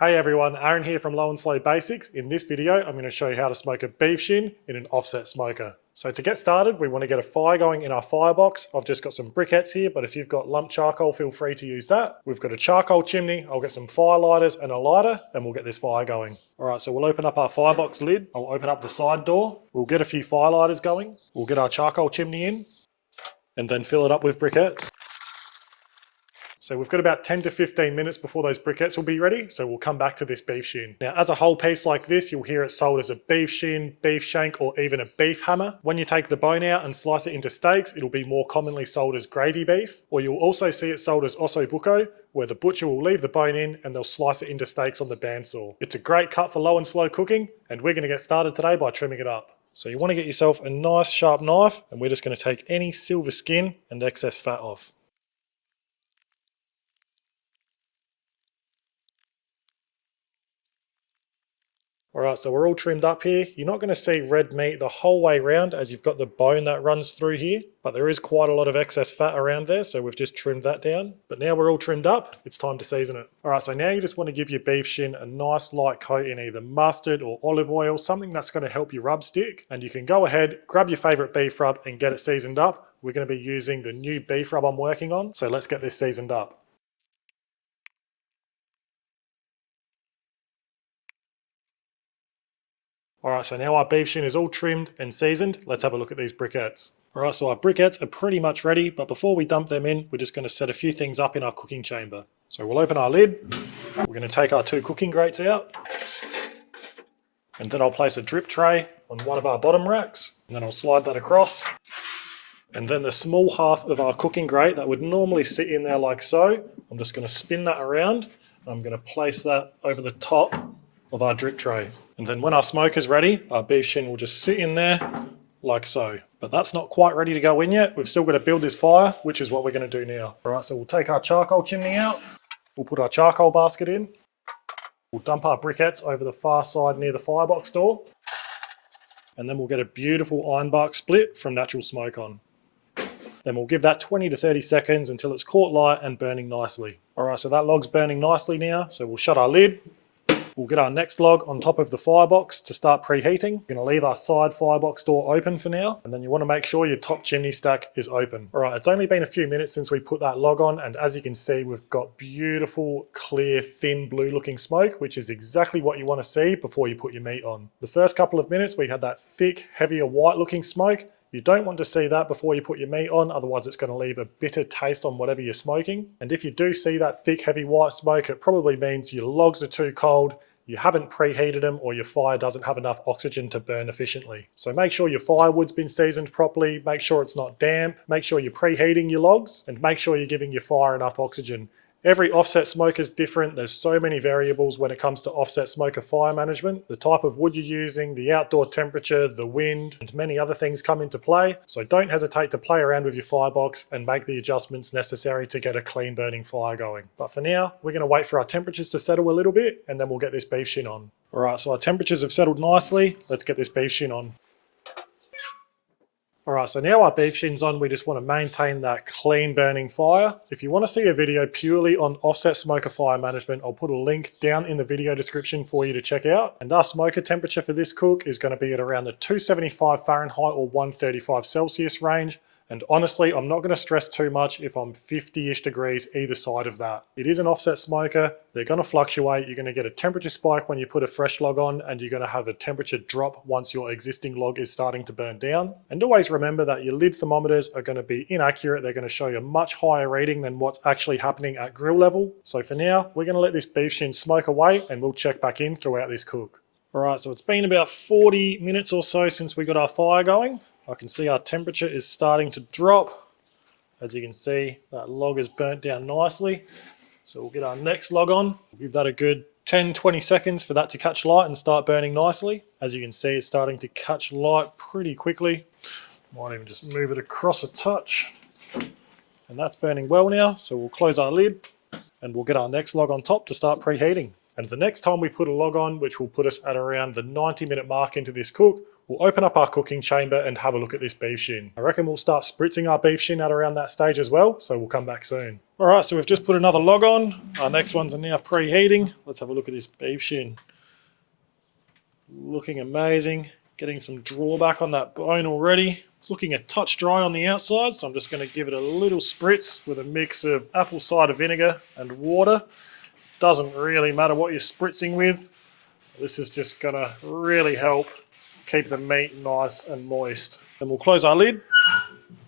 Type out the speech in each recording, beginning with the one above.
Hey everyone, Aaron here from Low and Slow Basics. In this video, I'm going to show you how to smoke a beef shin in an offset smoker. So to get started, we want to get a fire going in our firebox. I've just got some briquettes here, but if you've got lump charcoal, feel free to use that. We've got a charcoal chimney. I'll get some fire lighters and a lighter, and we'll get this fire going. All right, so we'll open up our firebox lid. I'll open up the side door. We'll get a few fire lighters going. We'll get our charcoal chimney in, and then fill it up with briquettes. So we've got about 10 to 15 minutes before those briquettes will be ready, so we'll come back to this beef shin. Now, as a whole piece like this, you'll hear it sold as a beef shin, beef shank, or even a beef hammer. When you take the bone out and slice it into steaks, it'll be more commonly sold as gravy beef, or you'll also see it sold as osso buco, where the butcher will leave the bone in and they'll slice it into steaks on the bandsaw. It's a great cut for low and slow cooking, and we're gonna get started today by trimming it up. So you wanna get yourself a nice sharp knife, and we're just gonna take any silver skin and excess fat off. Alright, so we're all trimmed up here. You're not going to see red meat the whole way around as you've got the bone that runs through here, but there is quite a lot of excess fat around there, so we've just trimmed that down. But now we're all trimmed up, it's time to season it. Alright, so now you just want to give your beef shin a nice light coat in either mustard or olive oil, something that's going to help your rub stick. And you can go ahead, grab your favourite beef rub and get it seasoned up. We're going to be using the new beef rub I'm working on, so let's get this seasoned up. Alright, so now our beef shin is all trimmed and seasoned. Let's have a look at these briquettes. Alright, so our briquettes are pretty much ready, but before we dump them in, we're just going to set a few things up in our cooking chamber. So we'll open our lid. We're going to take our two cooking grates out. And then I'll place a drip tray on one of our bottom racks. And then I'll slide that across. And then the small half of our cooking grate that would normally sit in there like so, I'm just going to spin that around. And I'm going to place that over the top of our drip tray. And then when our smoke is ready, our beef shin will just sit in there like so. But that's not quite ready to go in yet. We've still got to build this fire, which is what we're going to do now. All right, so we'll take our charcoal chimney out. We'll put our charcoal basket in. We'll dump our briquettes over the far side near the firebox door. And then we'll get a beautiful ironbark split from natural smoke on. Then we'll give that 20 to 30 seconds until it's caught light and burning nicely. All right, so that log's burning nicely now. So we'll shut our lid. We'll get our next log on top of the firebox to start preheating. We're going to leave our side firebox door open for now, and then you want to make sure your top chimney stack is open. All right, it's only been a few minutes since we put that log on, and as you can see, we've got beautiful, clear, thin blue looking smoke, which is exactly what you want to see before you put your meat on. The first couple of minutes, we had that thick, heavier, white looking smoke. You don't want to see that before you put your meat on, otherwise it's going to leave a bitter taste on whatever you're smoking. And if you do see that thick, heavy white smoke, it probably means your logs are too cold, you haven't preheated them, or your fire doesn't have enough oxygen to burn efficiently. So make sure your firewood's been seasoned properly, make sure it's not damp, make sure you're preheating your logs, and make sure you're giving your fire enough oxygen. Every offset smoker is different. There's so many variables when it comes to offset smoker fire management. The type of wood you're using, the outdoor temperature, the wind, and many other things come into play. So don't hesitate to play around with your firebox and make the adjustments necessary to get a clean burning fire going. But for now, we're going to wait for our temperatures to settle a little bit, and then we'll get this beef shin on. All right, so our temperatures have settled nicely. Let's get this beef shin on. All right, so now our beef shin's on, we just want to maintain that clean burning fire. If you want to see a video purely on offset smoker fire management, I'll put a link down in the video description for you to check out. And our smoker temperature for this cook is going to be at around the 275 Fahrenheit or 135 Celsius range. And honestly, I'm not going to stress too much if I'm 50-ish degrees either side of that. It is an offset smoker. They're going to fluctuate. You're going to get a temperature spike when you put a fresh log on, and you're going to have a temperature drop once your existing log is starting to burn down. And always remember that your lid thermometers are going to be inaccurate. They're going to show you a much higher reading than what's actually happening at grill level. So for now, we're going to let this beef shin smoke away, and we'll check back in throughout this cook. All right, so it's been about 40 minutes or so since we got our fire going. I can see our temperature is starting to drop. As you can see, that log is burnt down nicely. So we'll get our next log on. We'll give that a good 10-20 seconds for that to catch light and start burning nicely. As you can see, it's starting to catch light pretty quickly. Might even just move it across a touch. And that's burning well now, so we'll close our lid and we'll get our next log on top to start preheating. And the next time we put a log on, which will put us at around the 90-minute mark into this cook, we'll open up our cooking chamber and have a look at this beef shin. I reckon we'll start spritzing our beef shin at around that stage as well, so we'll come back soon. All right, so we've just put another log on. Our next ones are now preheating. Let's have a look at this beef shin. Looking amazing. Getting some drawback on that bone already. It's looking a touch dry on the outside, so I'm just going to give it a little spritz with a mix of apple cider vinegar and water. Doesn't really matter what you're spritzing with. This is just going to really help keep the meat nice and moist. Then we'll close our lid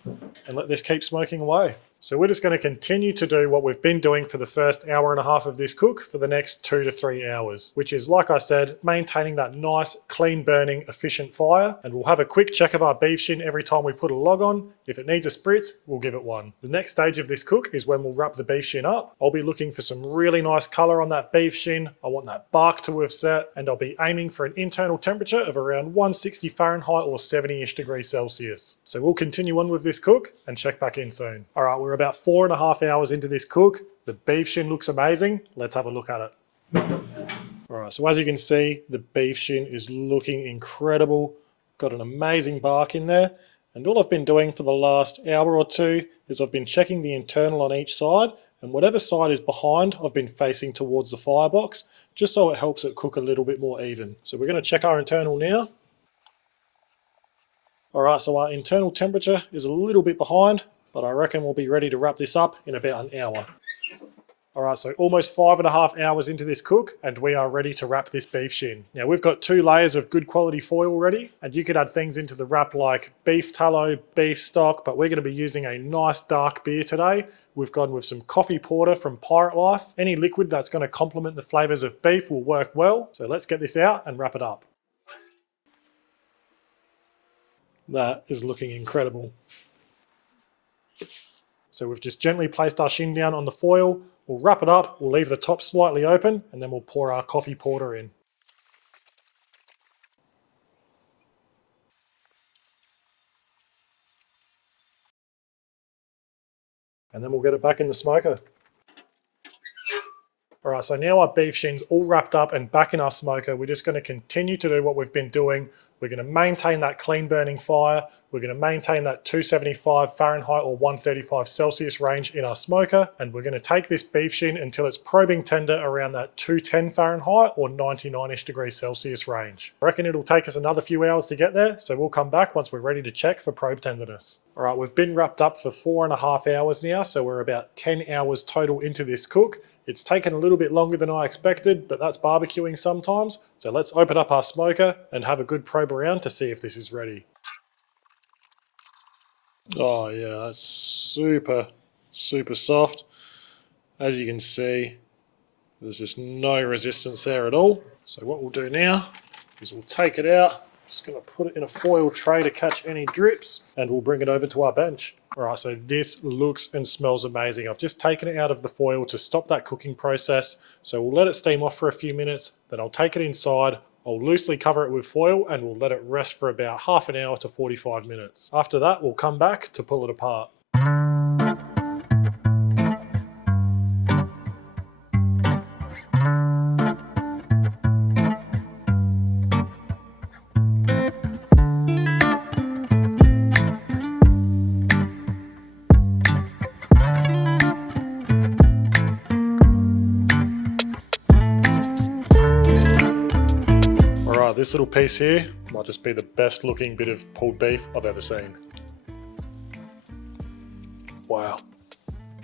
and let this keep smoking away. So we're just going to continue to do what we've been doing for the first hour and a half of this cook for the next 2 to 3 hours, which is, like I said, maintaining that nice, clean burning, efficient fire. And we'll have a quick check of our beef shin every time we put a log on. If it needs a spritz, we'll give it one. The next stage of this cook is when we'll wrap the beef shin up. I'll be looking for some really nice color on that beef shin. I want that bark to have set, and I'll be aiming for an internal temperature of around 160 Fahrenheit or 70-ish degrees Celsius. So we'll continue on with this cook and check back in soon. All right, we're about 4.5 hours into this cook. The beef shin looks amazing. Let's have a look at it. All right, so as you can see, the beef shin is looking incredible. Got an amazing bark in there. And all I've been doing for the last hour or two is I've been checking the internal on each side, and whatever side is behind, I've been facing towards the firebox, just so it helps it cook a little bit more even. So we're going to check our internal now. All right, so our internal temperature is a little bit behind, but I reckon we'll be ready to wrap this up in about an hour. All right, so almost 5.5 hours into this cook, and we are ready to wrap this beef shin. Now we've got 2 layers of good quality foil ready, and you could add things into the wrap like beef tallow, beef stock, but we're going to be using a nice dark beer today. We've gone with some coffee porter from Pirate Life. Any liquid that's going to complement the flavors of beef will work well. So let's get this out and wrap it up. That is looking incredible. So we've just gently placed our shin down on the foil. We'll wrap it up, we'll leave the top slightly open, and then we'll pour our coffee porter in. And then we'll get it back in the smoker. All right, so now our beef shin's all wrapped up and back in our smoker. We're just going to continue to do what we've been doing. We're going to maintain that clean burning fire. We're going to maintain that 275 Fahrenheit or 135 Celsius range in our smoker. And we're going to take this beef shin until it's probing tender around that 210 Fahrenheit or 99-ish degrees Celsius range. I reckon it'll take us another few hours to get there, so we'll come back once we're ready to check for probe tenderness. All right, we've been wrapped up for 4.5 hours now, so we're about 10 hours total into this cook. It's taken a little bit longer than I expected, but that's barbecuing sometimes. So let's open up our smoker and have a good probe around to see if this is ready. Oh yeah, that's super, super soft. As you can see, there's just no resistance there at all. So what we'll do now is we'll take it out. Just going to put it in a foil tray to catch any drips, and we'll bring it over to our bench. All right, so this looks and smells amazing. I've just taken it out of the foil to stop that cooking process. So we'll let it steam off for a few minutes, then I'll take it inside. I'll loosely cover it with foil and we'll let it rest for about half an hour to 45 minutes. After that, we'll come back to pull it apart. This little piece here might just be the best looking bit of pulled beef I've ever seen. Wow.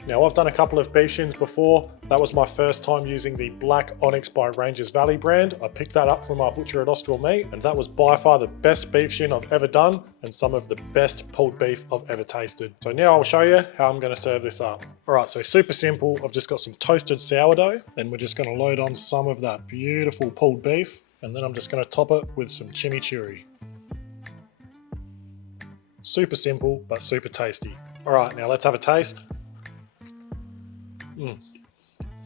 Now I've done a couple of beef shins before. That was my first time using the Black Onyx by Rangers Valley brand. I picked that up from our butcher at Austral Meat, and that was by far the best beef shin I've ever done and some of the best pulled beef I've ever tasted. So now I'll show you how I'm going to serve this up. All right, so super simple. I've just got some toasted sourdough, and we're just going to load on some of that beautiful pulled beef. And then I'm just going to top it with some chimichurri. Super simple, but super tasty. All right, now let's have a taste.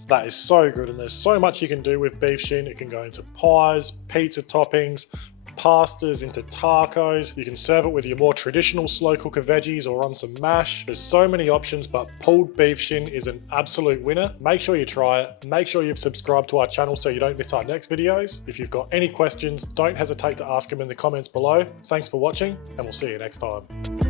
That is so good, and there's so much you can do with beef shin. It can go into pies, pizza toppings, pastas, into tacos. You can serve it with your more traditional slow cooker veggies or on some mash. There's so many options, but pulled beef shin is an absolute winner. Make sure you try it. Make sure you've subscribed to our channel so you don't miss our next videos. If you've got any questions, don't hesitate to ask them in the comments below. Thanks for watching, and we'll see you next time.